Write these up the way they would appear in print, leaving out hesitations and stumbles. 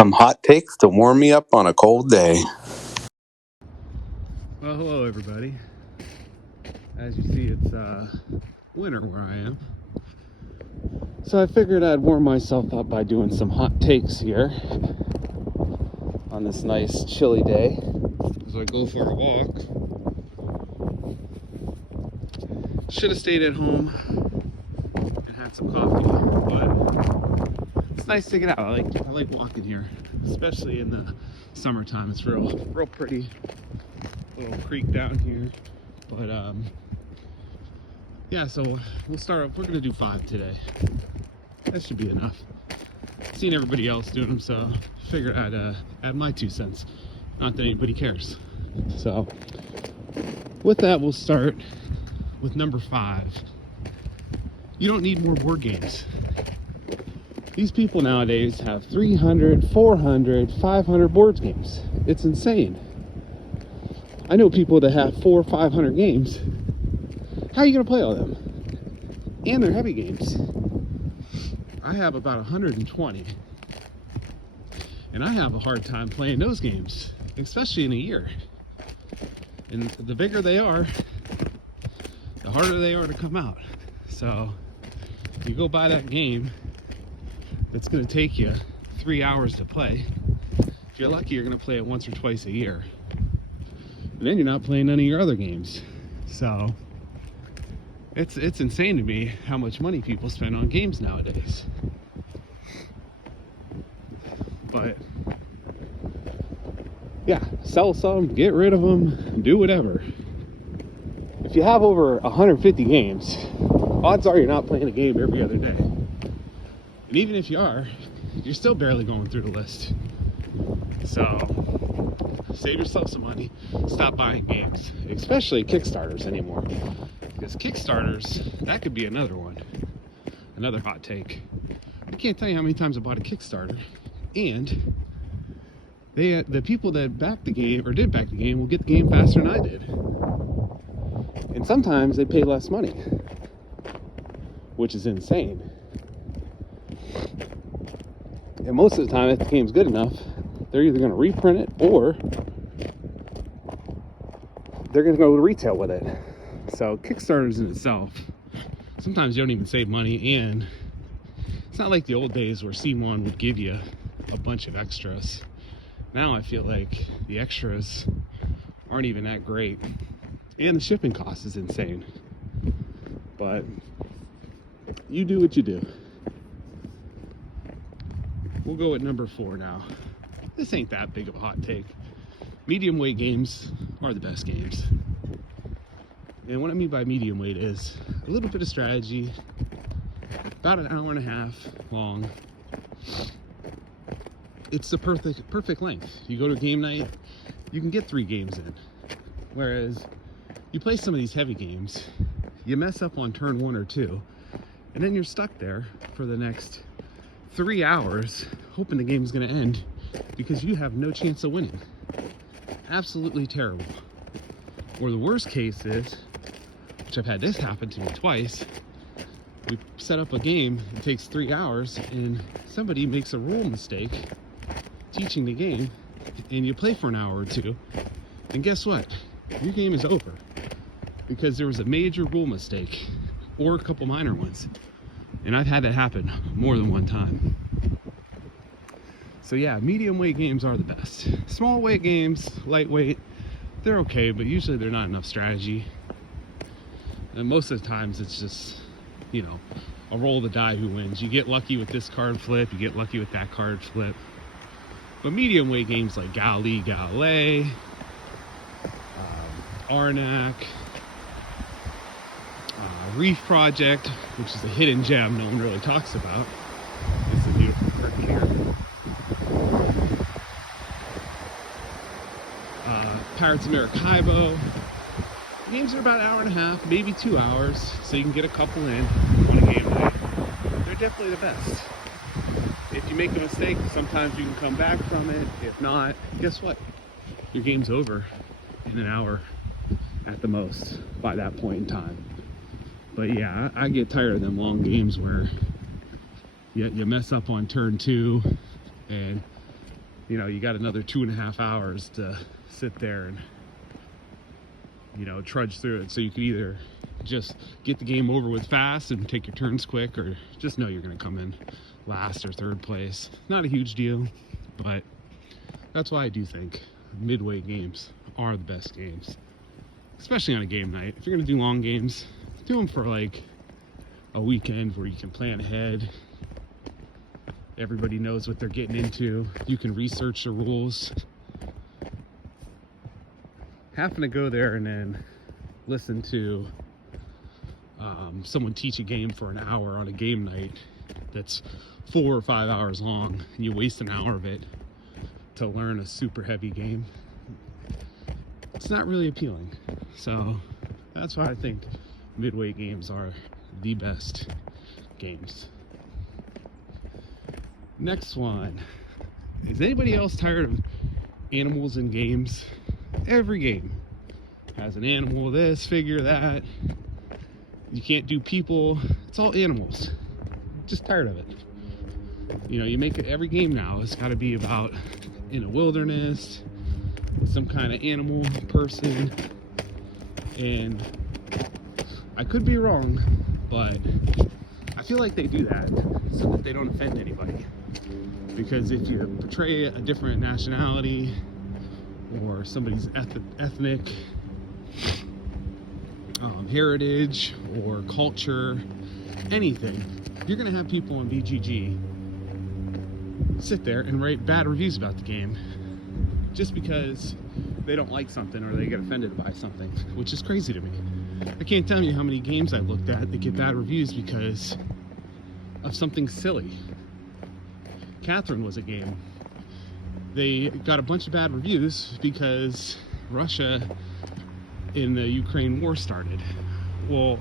Some hot takes to warm me up on a cold day. Well, hello everybody. As you see, it's winter where I am. So I figured I'd warm myself up by doing some hot takes here on this nice chilly day as I go for a walk. Should have stayed at home and had some coffee, but it's nice to get out. I like walking here, especially in the summertime. It's real pretty. Little creek down here, but yeah, so we'll start up. We're gonna do 5 today. That should be enough. Seen everybody else doing them, so figured I'd add my 2 cents. Not that anybody cares. So with that, we'll start with number 5. You don't need more board games. These people nowadays have 300, 400, 500 board games. It's insane. I know people that have 400 or 500 games. How are you gonna play all of them? And they're heavy games. I have about 120. And I have a hard time playing those games, especially in a year. And the bigger they are, the harder they are to come out. So you go buy that game that's gonna take you 3 hours to play. If you're lucky, you're gonna play it once or twice a year. And then you're not playing none of your other games. So it's insane to me how much money people spend on games nowadays. But yeah, sell some, get rid of them, do whatever. If you have over 150 games, odds are you're not playing a game every other day. And even if you are, you're still barely going through the list. So save yourself some money. Stop buying games, especially Kickstarters anymore. Because Kickstarters, that could be another one. Another hot take. I can't tell you how many times I bought a Kickstarter. And the people that backed the game, or did back the game, will get the game faster than I did. And sometimes they pay less money, which is insane. And most of the time, if the game's good enough, they're either going to reprint it or they're going to go to retail with it. So Kickstarters in itself, sometimes you don't even save money, and it's not like the old days where C1 would give you a bunch of extras. Now I feel like the extras aren't even that great, and the shipping cost is insane. But you do what you do. We'll go at number 4 now. This ain't that big of a hot take. Medium weight games are the best games. And what I mean by medium weight is a little bit of strategy, about an hour and a half long. It's the perfect length. You go to game night, you can get 3 games in. Whereas you play some of these heavy games, you mess up on turn 1 or 2, and then you're stuck there for the next 3 hours hoping the game's gonna end because you have no chance of winning. Absolutely terrible. Or the worst case is, which I've had this happen to me twice, we set up a game, it takes 3 hours, and somebody makes a rule mistake teaching the game, and you play for an hour or 2, and guess what? Your game is over because there was a major rule mistake or a couple minor ones. And I've had that happen more than one time. So yeah, medium weight games are the best. Small weight games, lightweight, they're okay, but usually they're not enough strategy. And most of the times it's just, you know, a roll of the die who wins. You get lucky with this card flip, you get lucky with that card flip. But medium weight games like Gali, Galilei, Arnak, Reef Project, which is a hidden gem no one really talks about. It's a beautiful card here. Pirates of Maracaibo. The games are about an hour and a half, maybe 2 hours, so you can get a couple in on a game night. They're definitely the best. If you make a mistake, sometimes you can come back from it. If not, guess what? Your game's over in an hour at the most by that point in time. But yeah, I get tired of them long games where you mess up on turn 2 and you know, you got another 2.5 hours to sit there and, you know, trudge through it. So you can either just get the game over with fast and take your turns quick, or just know you're going to come in last or third place. Not a huge deal, but that's why I do think midway games are the best games, especially on a game night. If you're going to do long games, do them for like a weekend where you can plan ahead. Everybody knows what they're getting into. You can research the rules. Having to go there and then listen to someone teach a game for an hour on a game night that's 4 or 5 hours long, and you waste an hour of it to learn a super heavy game, it's not really appealing. So that's why I think midway games are the best games. Next one. Is anybody else tired of animals in games? Every game has an animal, this, figure, that. You can't do people. It's all animals. Just tired of it. You know, you make it, every game now it's got to be about in a wilderness with some kind of animal person. And I could be wrong, but I feel like they do that so that they don't offend anybody. Because if you portray a different nationality or somebody's ethnic heritage or culture, anything, you're going to have people on BGG sit there and write bad reviews about the game just because they don't like something or they get offended by something, which is crazy to me. I can't tell you how many games I've looked at that get bad reviews because of something silly. Catherine was a game. They got a bunch of bad reviews because Russia in the Ukraine war started. Well,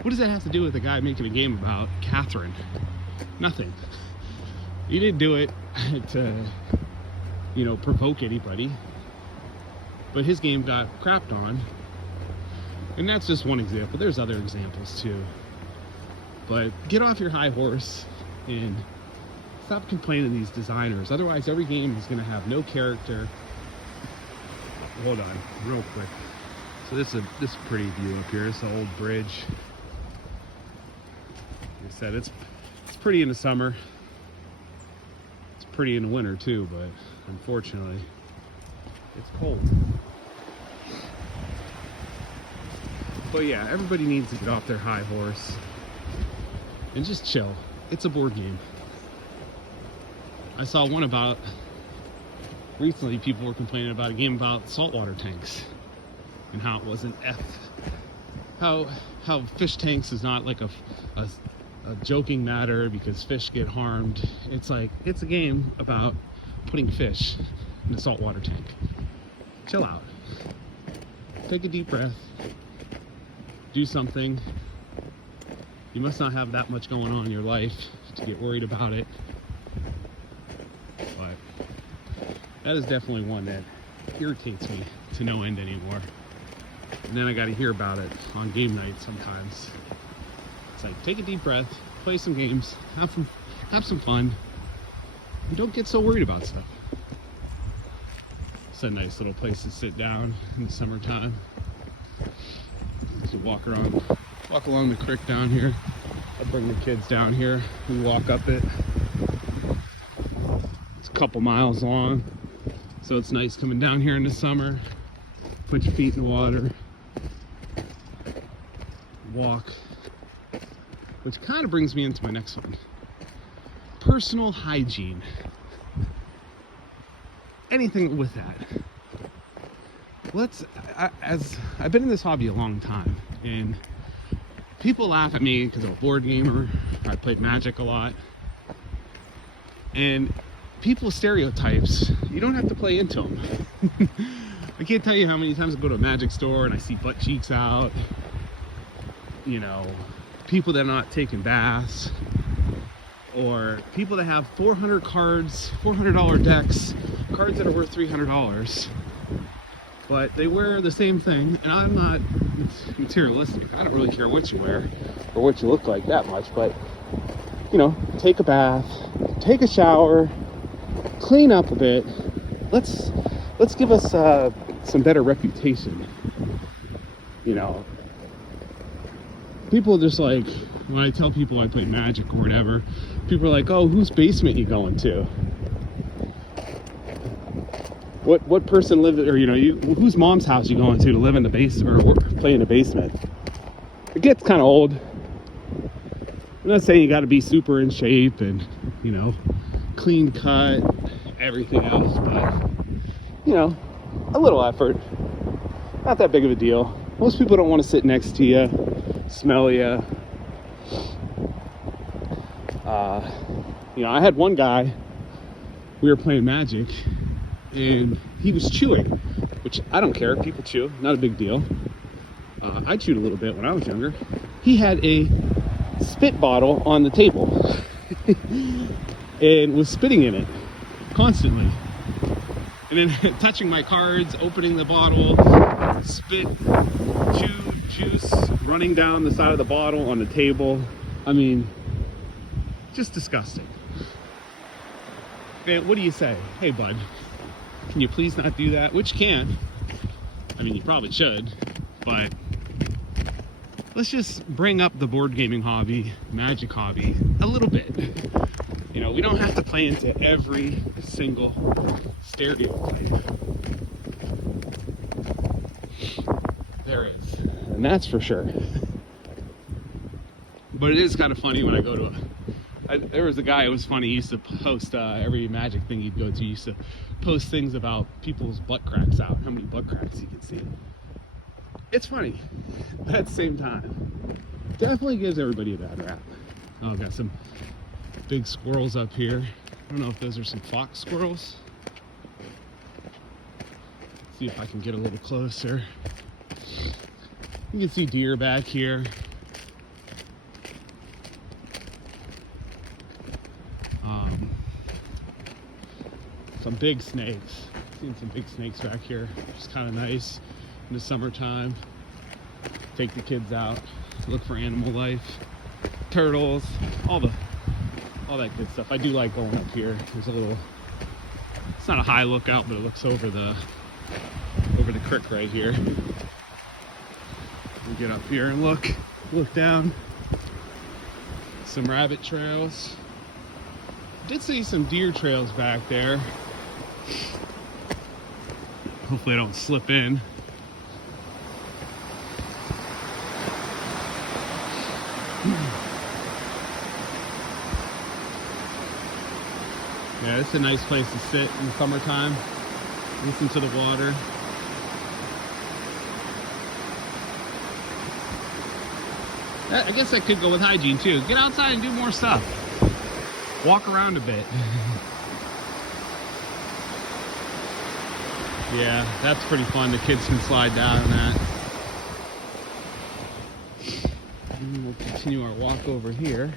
what does that have to do with a guy making a game about Catherine? Nothing. He didn't do it to, you know, provoke anybody. But his game got crapped on. And that's just one example. There's other examples too. But get off your high horse and stop complaining to these designers. Otherwise, every game is going to have no character. Hold on, real quick. So this is a pretty view up here. It's an old bridge. Like I said, it's pretty in the summer. It's pretty in the winter too, but unfortunately, it's cold. But yeah, everybody needs to get off their high horse and just chill. It's a board game. I saw one about, recently people were complaining about a game about saltwater tanks and how it wasn't how fish tanks is not like a joking matter because fish get harmed. It's like, it's a game about putting fish in a saltwater tank. Chill out. Take a deep breath. Do something. You must not have that much going on in your life to get worried about it. But that is definitely one that irritates me to no end anymore. And then I got to hear about it on game night sometimes. It's like, take a deep breath, play some games, have some fun, and don't get so worried about stuff. It's a nice little place to sit down in the summertime. Just walk along the creek down here. I bring the kids down here. We walk up it. It's a couple miles long, so it's nice coming down here in the summer. Put your feet in the water, walk, which kind of brings me into my next one. Personal hygiene. Anything with that. As I've been in this hobby a long time, and people laugh at me because I'm a board gamer. I played Magic a lot. And people's stereotypes, you don't have to play into them. I can't tell you how many times I go to a Magic store and I see butt cheeks out. You know, people that are not taking baths. Or people that have 400 cards, $400 decks, cards that are worth $300. But they wear the same thing, and I'm not materialistic. I don't really care what you wear or what you look like that much, but, you know, take a bath, take a shower, clean up a bit. Let's give us some better reputation. You know, people just like, when I tell people I play Magic or whatever, people are like, oh, whose basement you going to? What person lives, or whose mom's house you going to live in the basement or play in the basement? It gets kind of old. I'm not saying you got to be super in shape and clean cut, everything else, but a little effort, not that big of a deal. Most people don't want to sit next to you, smell you. I had one guy, we were playing Magic, and he was chewing, which I don't care. People chew, not a big deal. I chewed a little bit when I was younger. He had a spit bottle on the table and was spitting in it constantly. And then touching my cards, opening the bottle, spit, juice running down the side of the bottle on the table. I mean, just disgusting. Man, what do you say? Hey, bud, can you please not do that? Which can. I mean, you probably should, but let's just bring up the board gaming hobby, Magic hobby, a little bit. We don't have to play into every single stereotype. There is, and that's for sure. But it is kind of funny when I go to there was a guy, it was funny, he used to post every Magic thing he'd go to, he used to post things about people's butt cracks out, how many butt cracks he could see. It's funny, but at the same time, definitely gives everybody a bad rap. Oh, got some big squirrels up here. I don't know if those are some fox squirrels. Let's see if I can get a little closer. You can see deer back here. Some big snakes. Seen some big snakes back here, which is kind of nice in the summertime. Take the kids out, look for animal life, turtles, all that good stuff. I do like going up here. There's a little, it's not a high lookout, but it looks over the creek right here. We get up here and look down. Some rabbit trails. Did see some deer trails back there. Hopefully I don't slip in. Yeah, it's a nice place to sit in the summertime. Listen to the water. I guess that could go with hygiene too. Get outside and do more stuff. Walk around a bit. Yeah, that's pretty fun. The kids can slide down that. And we'll continue our walk over here.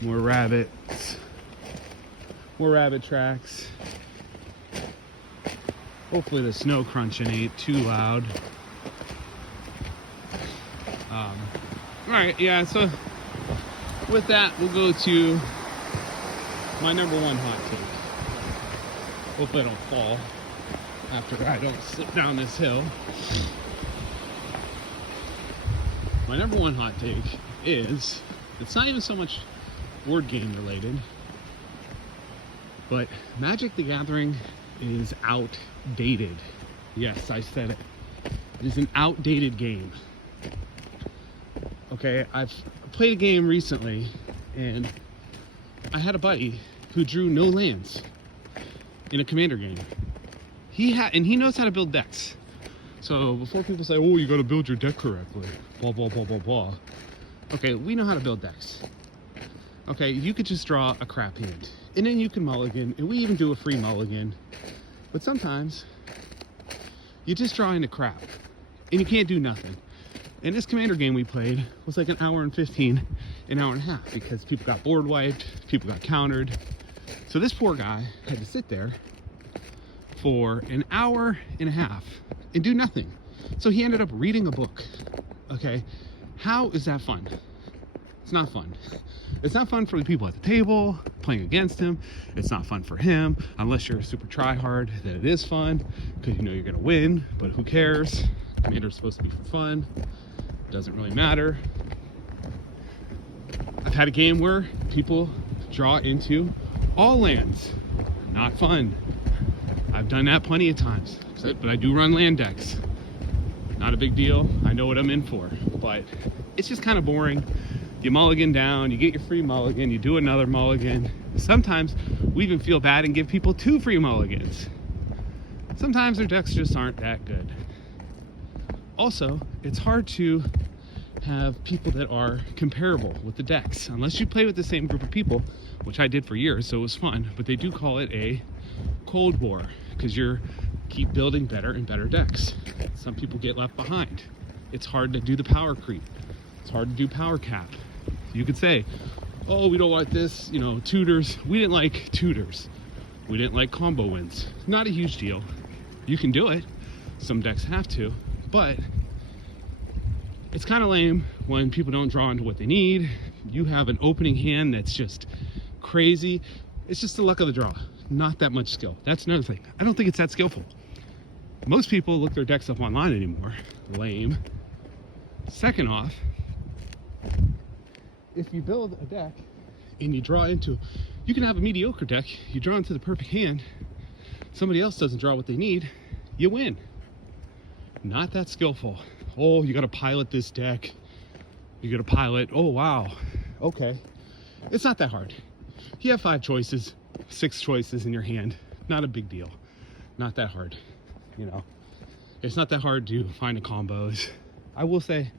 More rabbits. More rabbit tracks. Hopefully the snow crunching ain't too loud. Alright, yeah, so with that, we'll go to my number one hot take. Hopefully I don't fall after I don't slip down this hill. My number one hot take is, it's not even so much board game related, but Magic the Gathering is outdated. Yes, I said it. It is an outdated game. Okay, I've played a game recently, and I had a buddy who drew no lands in a commander game. He knows how to build decks. So before people say, oh, you gotta build your deck correctly, blah, blah, blah, blah, blah. Okay, we know how to build decks. Okay, you could just draw a crap hand, and then you can mulligan, and we even do a free mulligan. But sometimes, you just draw into crap, and you can't do nothing. And this commander game we played was like an hour and 15, an hour and a half, because people got board wiped, people got countered. So this poor guy had to sit there for an hour and a half and do nothing. So he ended up reading a book. Okay, how is that fun? It's not fun. It's not fun for the people at the table playing against him. It's not fun for him unless you're a super try-hard. Then it is fun because you know you're gonna win. But who cares? Commander's supposed to be for fun. Doesn't really matter. I've had a game where people draw into all lands. Not fun. I've done that plenty of times, but I do run land decks. Not a big deal. I know what I'm in for, but it's just kind of boring. You mulligan down, you get your free mulligan, you do another mulligan. Sometimes we even feel bad and give people 2 free mulligans. Sometimes their decks just aren't that good. Also, it's hard to have people that are comparable with the decks, unless you play with the same group of people, which I did for years, so it was fun, but they do call it a Cold War, because you're keep building better and better decks. Some people get left behind. It's hard to do the power creep. It's hard to do power cap. You could say, oh, we don't like this, you know, tutors. We didn't like tutors. We didn't like combo wins. Not a huge deal. You can do it. Some decks have to, but it's kind of lame when people don't draw into what they need. You have an opening hand that's just crazy. It's just the luck of the draw. Not that much skill. That's another thing. I don't think it's that skillful. Most people look their decks up online anymore. Lame. Second off, if you build a deck and you draw into, you can have a mediocre deck, you draw into the perfect hand, somebody else doesn't draw what they need, you win. Not that skillful. Oh, you gotta pilot this deck. You gotta pilot, oh wow, okay. It's not that hard. You have 5 choices, 6 choices in your hand. Not a big deal. Not that hard, you know. It's not that hard to find the combos. I will say,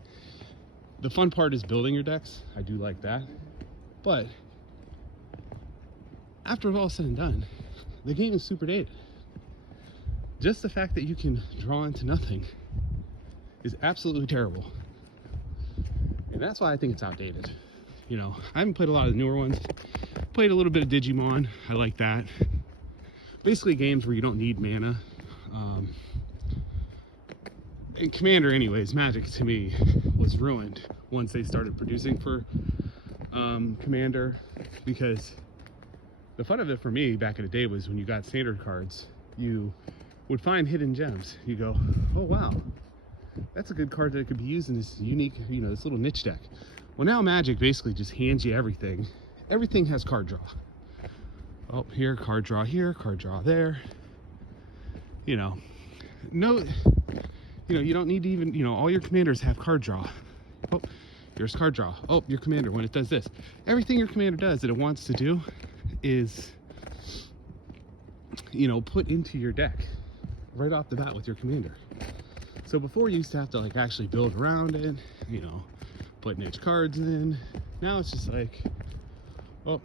the fun part is building your decks. I do like that. But after it's all said and done, the game is super dated. Just the fact that you can draw into nothing is absolutely terrible. And that's why I think it's outdated. You know, I haven't played a lot of the newer ones. Played a little bit of Digimon. I like that. Basically games where you don't need mana. And Commander anyways, Magic to me was ruined once they started producing for Commander, because the fun of it for me back in the day was when you got standard cards, you would find hidden gems. You go, oh wow, that's a good card that could be used in this unique, you know, this little niche deck. Well, now Magic basically just hands you everything. Everything has card draw. Oh, here, card draw here, card draw there. You know, no, you know, you don't need to even, you know, all your commanders have card draw. Oh, here's card draw. Oh, your commander, when it does this. Everything your commander does that it wants to do is, you know, put into your deck right off the bat with your commander. So before you used to have to like actually build around it, you know, put niche cards in. Now it's just like, oh,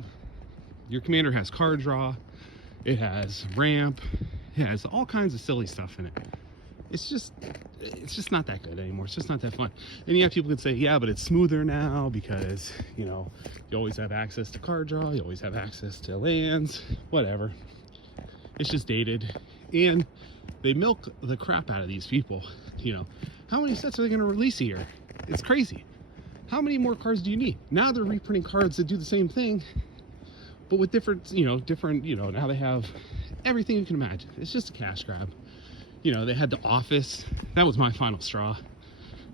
your commander has card draw, it has ramp, it has all kinds of silly stuff in it. It's just not that good anymore. It's just not that fun. And yeah, people could say, yeah, but it's smoother now because, you know, you always have access to card draw, you always have access to lands, whatever. It's just dated. And they milk the crap out of these people. You know, how many sets are they going to release a year? It's crazy. How many more cards do you need? Now they're reprinting cards that do the same thing, but with different, you know, now they have everything you can imagine. It's just a cash grab. You know, they had The Office. That was my final straw.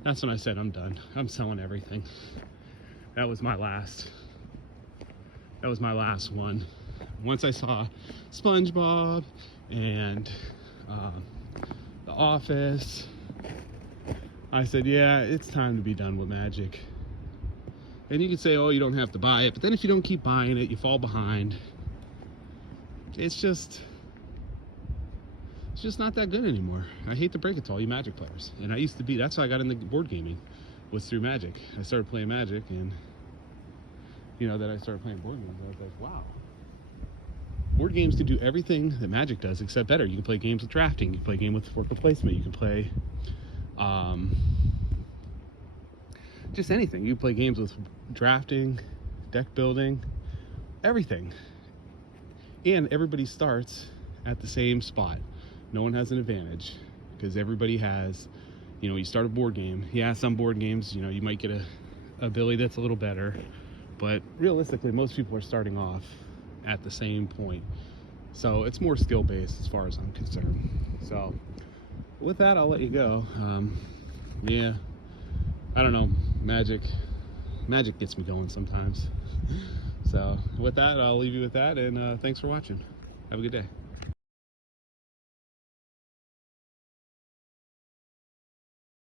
That's when I said, I'm done. I'm selling everything. That was my last one. Once I saw SpongeBob and The Office, I said, yeah, it's time to be done with Magic. And you could say, oh, you don't have to buy it. But then if you don't keep buying it, you fall behind. It's just not that good anymore. I hate to break it to all you Magic players. And I used to be, that's how I got into board gaming, was through Magic. I started playing Magic, and, you know, then I started playing board games. I was like, wow. Board games can do everything that Magic does, except better. You can play games with drafting. You can play games with worker placement. You can play just anything. You can play games with drafting, deck building, everything. And everybody starts at the same spot. No one has an advantage because everybody has, you know, you start a board game. Yeah, some board games, you know, you might get a ability that's a little better. but realistically, most people are starting off at the same point. So it's more skill based as far as I'm concerned. So with that, I'll let you go. Yeah, I don't know, magic gets me going sometimes. So with that, I'll leave you with that, and thanks for watching. Have a good day.